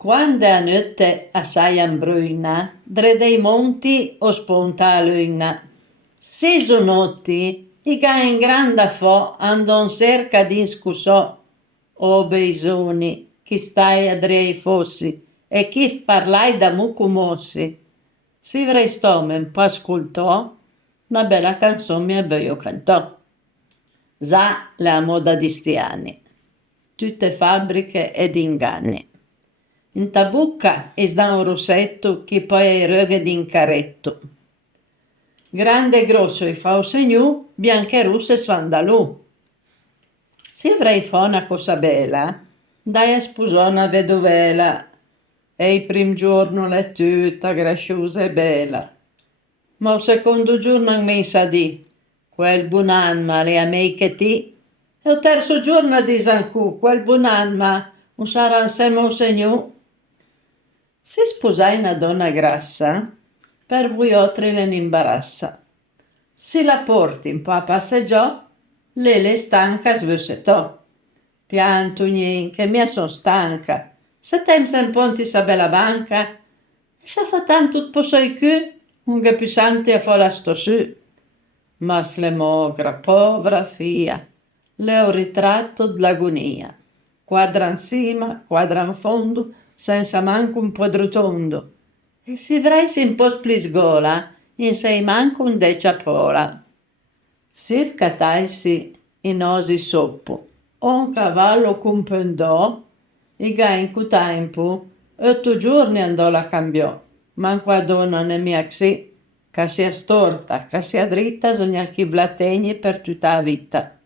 Quando a notte assai ambruna, dre dei monti o spunta a luna. Se so notti, i ga in granda fo andon cerca di scussò, o beisoni, chi stai a dre ai fossi, e chi parlai da mucco mossi. Si vrestò un po' ascoltò, una bella canzone mi aveva cantò. Già la moda di sti anni, tutte fabbriche ed inganni. In tabucca e sda un rossetto che poi è roghe in carretto. Grande e grosso e fa o segnù, bianche e russe svandalù. Se avrei fa una cosa bella, dai a sposò una vedovela, e il prim giorno l'è tutta grasciosa e bella. Ma il secondo giorno mi sa di, quel buon'anima le amiche che ti, e il terzo giorno di Zancù, quel buon'anima non sarà insieme al Signore. Se sposai una donna grassa, per voi altri ne imbarassa. Se la porti un po' a passeggiò, le stanca svessetò. Pianto che mia son stanca. Se tempo un ponti sa bella banca, sa fa tanto posai che, un pesante a fa la sto su. Ma slemogra, povera fia, le ho ritratto d'agonia. Quadra in cima, quadra in fondo, senza manco un po' rotondo. E si vrei un po' splisgola, in sei manco un deciapola. Circa taisi in osi soppo, o un cavallo compendò, e ga in cu tempo, 8 giorni andò la cambiò, manco a donna ne mia xì, che sia storta, che sia dritta, sogna chi vlategni per tutta la vita.